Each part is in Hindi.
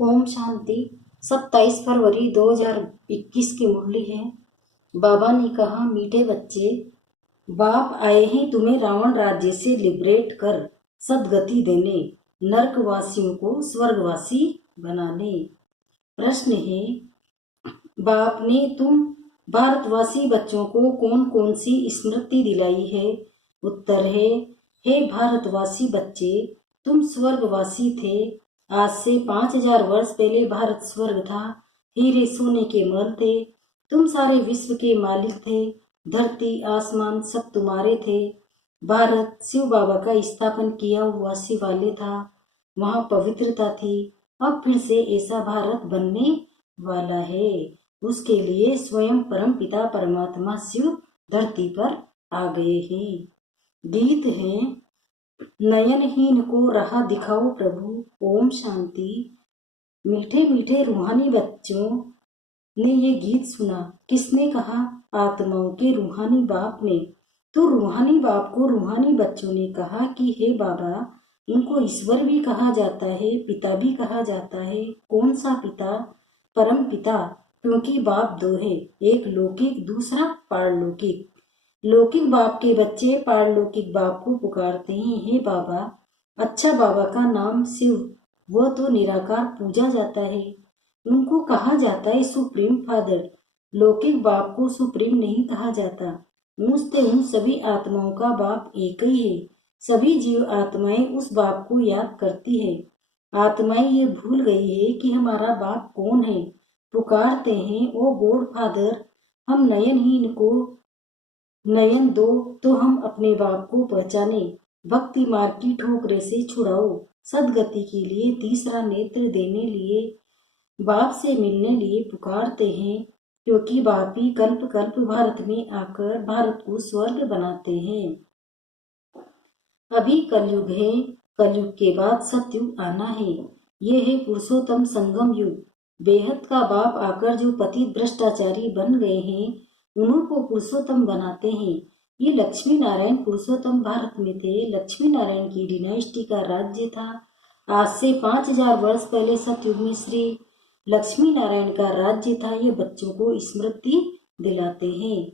ओम शांति। 27 फरवरी 2021 की मुरली है। बाबा ने कहा, मीठे बच्चे, बाप आए हैं तुम्हें रावण राज्य से लिबरेट कर सदगति देने, नरकवासियों को स्वर्गवासी बनाने। प्रश्न है, बाप ने तुम भारतवासी बच्चों को कौन कौन सी स्मृति दिलाई है? उत्तर है, हे भारतवासी बच्चे, तुम स्वर्गवासी थे। आज से 5000 वर्ष पहले भारत स्वर्ग था। हीरे सोने के महल थे। तुम सारे विश्व के मालिक थे। धरती आसमान सब तुम्हारे थे। भारत शिव बाबा का स्थापन किया हुआ शिवालय था। वहाँ पवित्रता थी। अब फिर से ऐसा भारत बनने वाला है। उसके लिए स्वयं परम पिता परमात्मा शिव धरती पर आ गए हैं। गीत है, नयनहीन को राह दिखाओ प्रभु। ओम शांति। मीठे मीठे रूहानी बच्चों ने ये गीत सुना। किसने कहा? आत्माओं के रूहानी बाप ने। तो रूहानी बाप को रूहानी बच्चों ने कहा कि हे बाबा, इनको ईश्वर भी कहा जाता है, पिता भी कहा जाता है। कौन सा पिता? परम पिता। क्योंकि बाप दो है, एक लौकिक दूसरा पारलौकिक। लौकिक बाप के बच्चे पारलौकिक बाप को पुकारते हैं, हे बाबा। अच्छा, बाबा का नाम शिव, वो तो निराकार पूजा जाता है। उनको कहा जाता है सुप्रीम फादर। लौकिक बाप को सुप्रीम नहीं कहा जाता। ऊंचते ऊंच सभी आत्माओं का बाप एक ही है। सभी जीव आत्माएं उस बाप को याद करती है। आत्माएं ये भूल गई है कि हमारा बाप कौन है। पुकारते हैं, ओ गॉड फादर, हम नयनहीन को नयन दो तो हम अपने बाप को पहचाने। भक्ति मार्ग की ठोकरे से छुड़ाओ। सदगति के लिए तीसरा नेत्र देने लिए, बाप से मिलने लिए पुकारते हैं। क्योंकि बाप ही कल्प कल्प भारत में आकर भारत को स्वर्ग बनाते हैं। अभी कलयुग है, कलयुग के बाद सतयुग आना है। ये है पुरुषोत्तम संगम युग। बेहद का बाप आकर जो पतित भ्रष्टाचारी बन गए हैं, उन्हों को पुरुषोत्तम बनाते हैं। ये लक्ष्मी नारायण पुरुषोत्तम भारत में थे। लक्ष्मी नारायण की डिनाइस्टी का राज्य था। आज से 5000 वर्ष पहले सतयुग में श्री लक्ष्मी नारायण का राज्य था। ये बच्चों को स्मृति दिलाते हैं।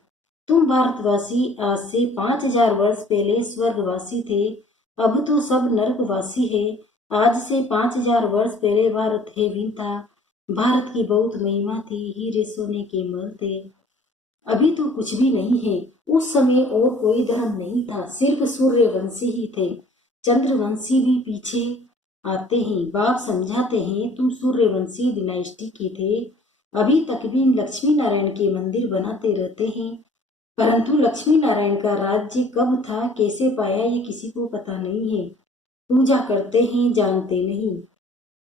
तुम भारतवासी आज से 5000 वर्ष पहले स्वर्गवासी थे। अब तो सब नरकवासी है। आज से 5000 वर्ष पहले भारत हेवन था। भारत की बहुत महिमा थी। हीरे सोने के महल थे। अभी तो कुछ भी नहीं है। उस समय और कोई धर्म नहीं था, सिर्फ सूर्यवंशी ही थे। चंद्रवंशी भी पीछे आते हैं। बाप समझाते हैं, तुम सूर्यवंशी डिनाइस्टी के थे। अभी तक भी लक्ष्मी नारायण के मंदिर बनाते रहते हैं। परंतु लक्ष्मी नारायण का राज्य कब था, कैसे पाया, ये किसी को पता नहीं है। पूजा करते हैं, जानते नहीं।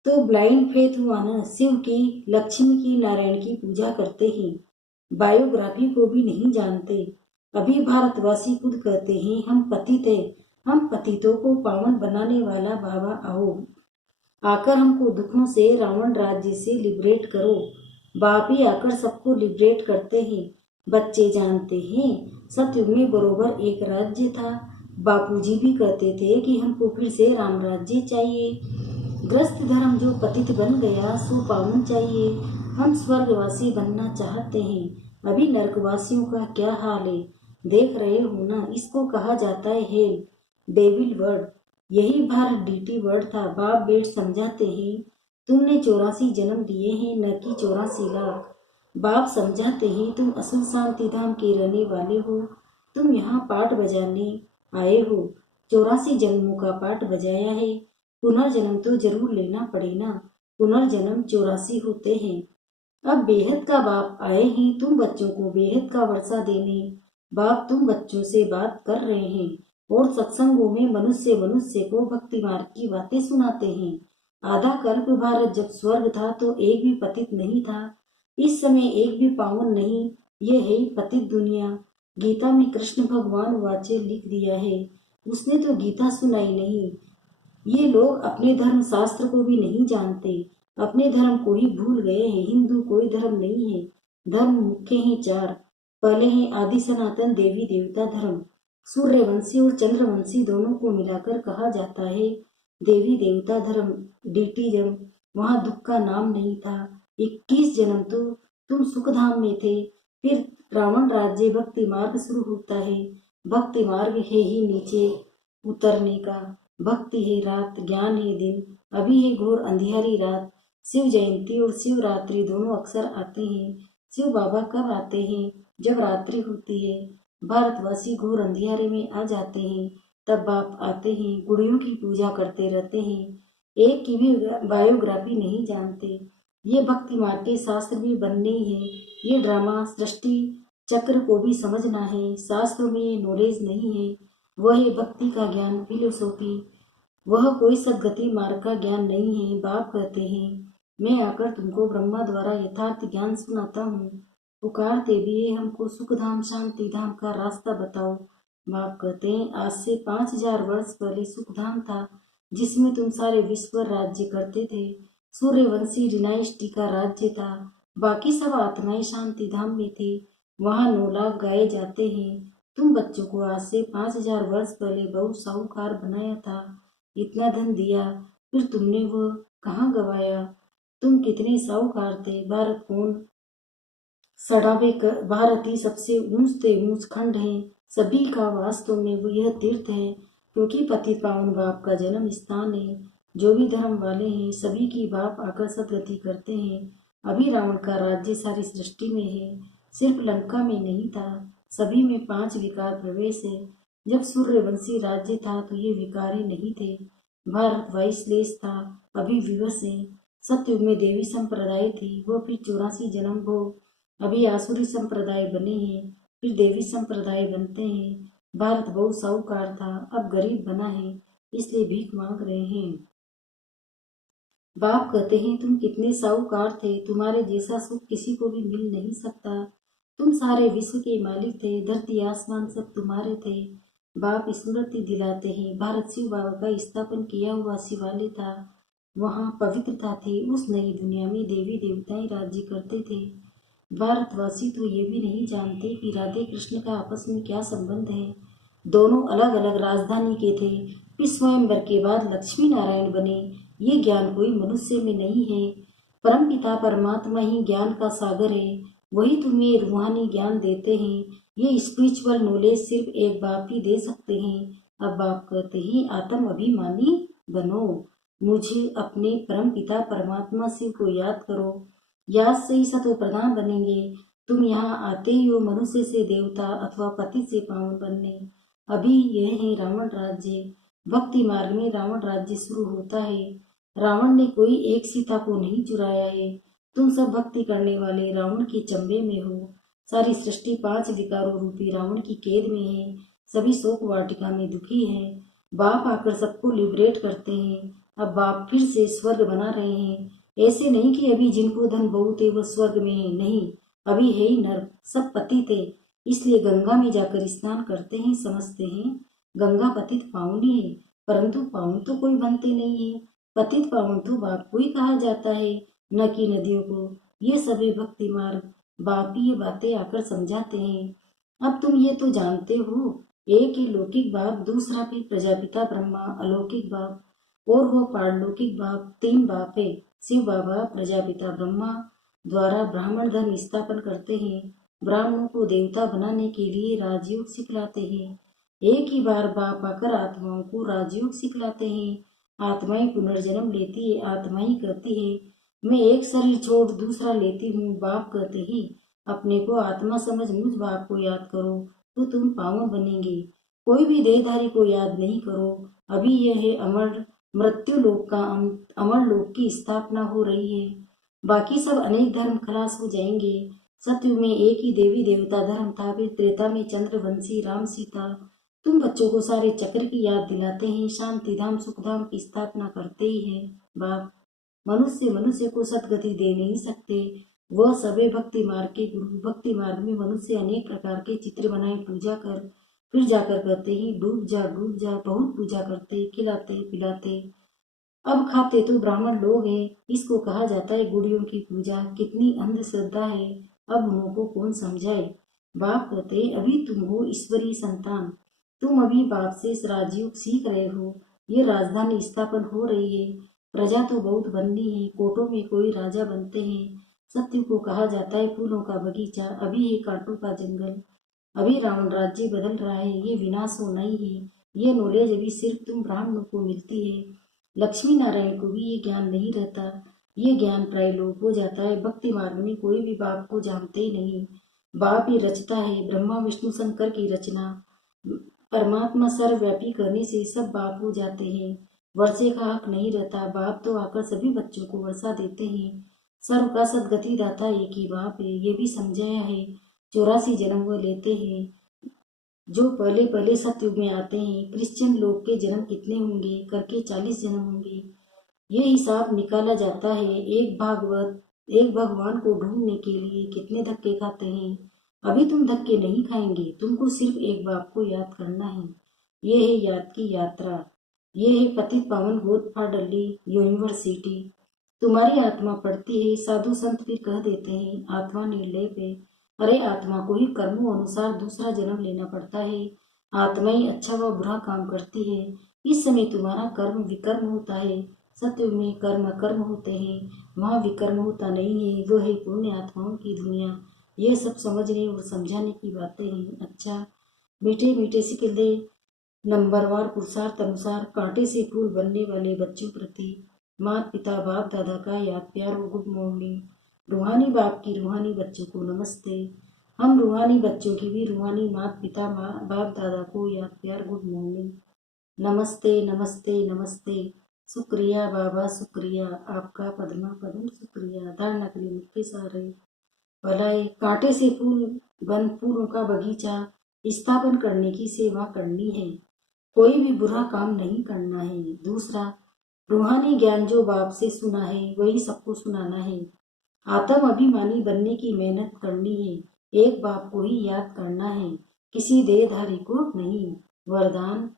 तो ब्लाइंड फेथ हुआ ना। शिव की, लक्ष्मी की, नारायण की पूजा करते हैं, बायोग्राफी को भी नहीं जानते। अभी भारतवासी खुद कहते हैं, हम पतित हैं, हम पतितों को पावन बनाने वाला बाबा आओ, आकर हमको दुखों से, रावण राज्य से लिबरेट करो। बाप ही आकर सबको लिबरेट करते हैं। बच्चे जानते हैं, सतयुग में बरोबर एक राज्य था। बापूजी भी कहते थे कि हमको फिर से राम राज्य चाहिए। ग्रस्त धर्म जो पतित बन गया सो पावन चाहिए। हम स्वर्गवासी बनना चाहते हैं। अभी नरकवासियों का क्या हाल है, देख रहे हो ना। इसको कहा जाता है हेल, डेविल वर्ड। यही भारत डीटी वर्ड था। बाप बेट समझाते हैं, तुमने 84 जन्म लिए हैं, न कि 84 लाख। बाप समझाते हैं, तुम असल शांति धाम के रहने वाले हो। तुम यहाँ पाठ बजाने आए हो। 84 जन्मों का पाठ बजाया है। पुनर्जन्म तो जरूर लेना पड़े ना। पुनर्जन्म 84 होते हैं। अब बेहद का बाप आए हैं तुम बच्चों को बेहद का वर्षा देने। बाप तुम बच्चों से बात कर रहे हैं और सत्संगों में मनुष्य मनुष्य को भक्ति मार्ग की बातें सुनाते हैं। आधा कल्प भारत जब स्वर्ग था तो एक भी पतित नहीं था। इस समय एक भी पावन नहीं। ये है पतित दुनिया। गीता में कृष्ण भगवान वाचे लिख दिया है। उसने तो गीता सुनाई नहीं। ये लोग अपने धर्म शास्त्र को भी नहीं जानते। अपने धर्म को ही भूल गए हैं। हिंदू कोई धर्म नहीं है। धर्म मुख्य हैं 4। पहले हैं आदि सनातन देवी देवता धर्म। सूर्यवंशी और चंद्रवंशी दोनों को मिलाकर कहा जाता है देवी देवता धर्म, डीटीजम। वहाँ दुख का नाम नहीं था। 21 जन्म तो तुम सुखधाम में थे। फिर रावण राज्य भक्ति मार्ग शुरू होता है। भक्ति मार्ग है ही नीचे उतरने का। भक्ति है रात, ज्ञान है दिन। अभी है घोर अंधियारी रात। शिव जयंती और शिवरात्रि दोनों अक्सर आते हैं। शिव बाबा कब आते हैं? जब रात्रि होती है। भारतवासी घोर अंधियारे में आ जाते हैं। तब बाप आते हैं, गुड़ियों की पूजा करते रहते हैं। एक की भी बायोग्राफी नहीं जानते। ये भक्ति मार्ग के शास्त्र भी बनने हैं। ये ड्रामा सृष्टि चक्र को भी समझना है। शास्त्रों में ये नॉलेज नहीं है। वह है भक्ति का ज्ञान, फिलोसॉफी। वह कोई सदगति मार्ग का ज्ञान नहीं है। बाप कहते हैं, मैं आकर तुमको ब्रह्मा द्वारा यथार्थ ज्ञान सुनाता हूँ। पुकारते भी है हमको सुखधाम शांति धाम का रास्ता बताओ। बाप कहते हैं, आज से 5000 वर्ष पहले सुखधाम था, जिसमें तुम सारे विश्व पर राज्य करते थे। सूर्यवंशी डिनाइस्टी का राज्य था। बाकी सब आत्माएं शांति धाम में थी। वहाँ 9 लाख गाए जाते हैं। तुम बच्चों को आज से 5000 वर्ष पहले बहुत साहूकार बनाया था। इतना धन दिया, फिर तुमने वो कहाँ गवाया? तुम कितने साहूकार थे। भारत कौन सड़ावे कर, भारत ही सबसे ऊंच से ऊंच खंड है। सभी का वास्तव में वो यह तीर्थ है, क्योंकि पतित पावन बाप का जन्म स्थान है। जो भी धर्म वाले हैं, सभी की बाप आकर सदगति करते हैं। अभी रावण का राज्य सारी सृष्टि में है, सिर्फ लंका में नहीं था। सभी में 5 विकार प्रवेश है। जब सूर्यवंशी राज्य था तो ये विकार ही नहीं थे। भारत वाइसलेस था, अभी विवश है। सतयुग में देवी संप्रदाय थी, वो फिर 84 जन्म भोग। अभी आसुरी संप्रदाय बने हैं, फिर देवी संप्रदाय बनते हैं। भारत बहुत साहूकार था, अब गरीब बना है, इसलिए भीख मांग रहे हैं। बाप कहते हैं, तुम कितने साहूकार थे, तुम्हारे जैसा सुख किसी को भी मिल नहीं सकता। तुम सारे विश्व के मालिक थे, धरती आसमान सब तुम्हारे थे। बाप स्मृति दिलाते हैं, भारत शिव बाबा का स्थापन किया हुआ शिवालय था। वहाँ पवित्रता थी। उस नई दुनिया में देवी देवताएं राज्य करते थे। भारतवासी तो ये भी नहीं जानते कि राधे कृष्ण का आपस में क्या संबंध है। दोनों अलग अलग राजधानी के थे, फिर स्वयंवर के बाद लक्ष्मी नारायण बने। ये ज्ञान कोई मनुष्य में नहीं है। परम पिता परमात्मा ही ज्ञान का सागर है। वही तुम्हें रूहानी ज्ञान देते हैं। ये स्पिरिचुअल नॉलेज सिर्फ एक बाप ही दे सकते हैं। अब बाप कहते हैं, आत्म अभिमानी बनो। मुझे अपने परम पिता परमात्मा शिव को याद करो। याद से ही सतो प्रधान बनेंगे। तुम यहाँ आते ही हो मनुष्य से देवता अथवा पति से पावन बनने। अभी यह है रावण राज्य। भक्ति मार्ग में रावण राज्य शुरू होता है। रावण ने कोई एक सीता को नहीं चुराया है। तुम सब भक्ति करने वाले रावण के चंबे में हो। सारी सृष्टि 5 विकारों रूपी रावण की कैद में है। सभी शोक वाटिका में दुखी हैं। बाप आकर सबको लिबरेट करते हैं। अब बाप फिर से स्वर्ग बना रहे हैं। ऐसे नहीं कि अभी जिनको धन बहुत है वो स्वर्ग में है, नहीं, अभी है ही नर्क। सब पतित थे, इसलिए गंगा में जाकर स्नान करते हैं। समझते हैं गंगा पतित पावनी है, परंतु पावन तो कोई बनते नहीं है। पतित पावन तो बाप को ही कहा जाता है, न कि नदियों को। ये सभी भक्ति मार्ग बाप ही ये बातें आकर समझाते हैं। अब तुम ये तो जानते हो, एक ही लौकिक बाप, दूसरा भी प्रजापिता ब्रह्मा अलौकिक बाप, और वो पारलौकिक बाप। 3 बाप है। शिव बाबा प्रजापिता ब्रह्मा द्वारा ब्राह्मण धर्म स्थापन करते हैं। ब्राह्मणों को देवता बनाने के लिए राजयोग सिखलाते हैं। एक ही बार बाप आकर आत्माओं को राजयोग सिखलाते हैं। आत्माएं पुनर्जन्म लेती है। आत्माएं कहती है, मैं एक शरीर छोड़ दूसरा लेती हूँ। बाप कहते हैं, अपने को आत्मा समझ मुझ बाप को याद करो तो तुम पावन बनेंगे। कोई भी देहधारी को याद नहीं करो। अभी यह है अमर मृत्यु लोक का अंत। अमर लोक की स्थापना हो रही है। बाकी सब अनेक धर्म खलास हो जाएंगे। सतयुग में एक ही देवी देवता धर्म था, फिर त्रेता में चंद्रवंशी राम सीता। तुम बच्चों को सारे चक्र की याद दिलाते हैं। शांति धाम सुख धाम की स्थापना करते ही है बाप। मनुष्य मनुष्य को सदगति दे नहीं सकते। वह सभी भक्ति मार्ग के गुरु। भक्ति मार्ग में मनुष्य अनेक प्रकार के चित्र बनाए पूजा कर, फिर जाकर कहते हैं डूब जा डूब जा। बहुत पूजा करते, खिलाते पिलाते। अब खाते तो ब्राह्मण लोग हैं। इसको कहा जाता है गुड़ियों की पूजा। कितनी अंधश्रद्धा है, अब उनको कौन समझाए। बाप कहते, अभी तुम हो ईश्वरीय संतान। तुम अभी बाप से राजयोग सीख रहे हो। ये राजधानी स्थापन हो रही है। प्रजा तो बहुत बननी है, कोटों में कोई राजा बनते हैं। सत्य को कहा जाता है फूलों का बगीचा, अभी है कांटों का जंगल। अभी रावण राज्य बदल रहा है, ये विनाश हो नहीं है। ये नॉलेज अभी सिर्फ तुम ब्राह्मणों को मिलती है। लक्ष्मी नारायण को भी ये ज्ञान नहीं रहता। ये ज्ञान प्राय लोप हो जाता है। भक्ति मार्ग में कोई भी बाप को जानते ही नहीं। बाप ही रचता है, ब्रह्मा विष्णु शंकर की रचना। परमात्मा सर्वव्यापी करने से सब बाप हो जाते हैं। वर्षे का हक नहीं रहता। बाप तो आकर सभी बच्चों को वर्षा देते हैं। सर्व का सदगति दाता एक ही बाप है, ये भी समझाया है। 84 जन्म वो लेते हैं जो पहले पहले सतयुग में आते हैं। क्रिश्चियन लोग के जन्म कितने होंगे? करके 40 जन्म होंगे। ये हिसाब निकाला जाता है। एक भगवान को ढूंढने के लिए कितने धक्के खाते हैं। अभी तुम धक्के नहीं खाएंगे, तुमको सिर्फ एक बाप को याद करना है। ये है याद की यात्रा। ये है पतित पावन गोद फाडली यूनिवर्सिटी। तुम्हारी आत्मा पढ़ती है, साधु संत भी कह देते हैं आत्मा निर्लय पे। अरे आत्मा को ही कर्मों अनुसार दूसरा जन्म लेना पड़ता है। आत्मा ही अच्छा व बुरा काम करती है। इस समय तुम्हारा कर्म विकर्म होता है। सत्युग में कर्म अकर्म होते हैं, वहाँ विकर्म होता नहीं है। वो है पुण्य आत्माओं की दुनिया। ये सब समझने और समझाने की बातें हैं। अच्छा, मीठे मीठे सिकंदे नंबरवार पुरुषार्थ अनुसार कांटे से फूल बनने वाले बच्चों प्रति माता पिता बाप दादा का याद प्यार और गुड मॉर्निंग। रूहानी बाप की रूहानी बच्चों को नमस्ते। हम रूहानी बच्चों की भी रूहानी माता पिता बाप दादा को याद प्यार गुड मॉर्निंग। नमस्ते नमस्ते नमस्ते। शुक्रिया बाबा, शुक्रिया आपका पद्मा पद्म, शुक्रिया। धारणा के लिए मुख्य सारे भलाई कांटे से फूलों का बगीचा स्थापन करने की सेवा करनी है। कोई भी बुरा काम नहीं करना है। दूसरा, रूहानी ज्ञान जो बाप से सुना है वही सबको सुनाना है। आत्म अभिमानी बनने की मेहनत करनी है। एक बाप को ही याद करना है, किसी देहधारी को नहीं। वरदान,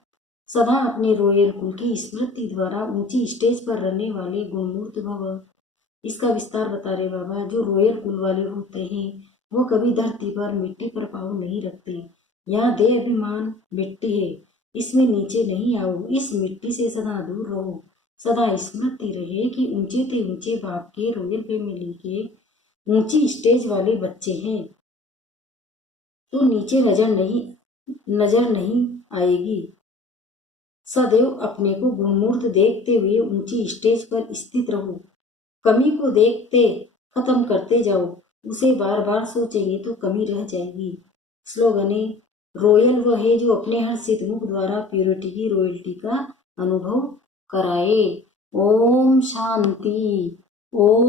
सदा अपने रॉयल कुल की स्मृति द्वारा ऊंची स्टेज पर रहने वाले गुणमूर्त भव। इसका विस्तार बता रहे बाबा। जो रॉयल कुल वाले होते हैं वो कभी धरती पर मिट्टी पर पाँव नहीं रखते। यहाँ देह अभिमान मिट्टी है, इसमें नीचे नहीं आओ। इस मिट्टी से सदा दूर रहो। सदा स्मृति रहे कि ऊंचे थे ऊंचे बाप के रॉयल फैमिली के ऊंची स्टेज वाले बच्चे हैं, तो नीचे नजर नहीं आएगी। सदैव अपने को गुणमूर्त देखते हुए ऊंची स्टेज पर स्थित रहो। कमी को देखते खत्म करते जाओ। उसे बार बार सोचेंगे तो कमी रह जाएगी। स्लोगन है, रॉयल वह है जो अपने हर सिद्धमुख द्वारा प्योरिटी की रॉयल्टी का अनुभव कराए। ओम शांति। ओम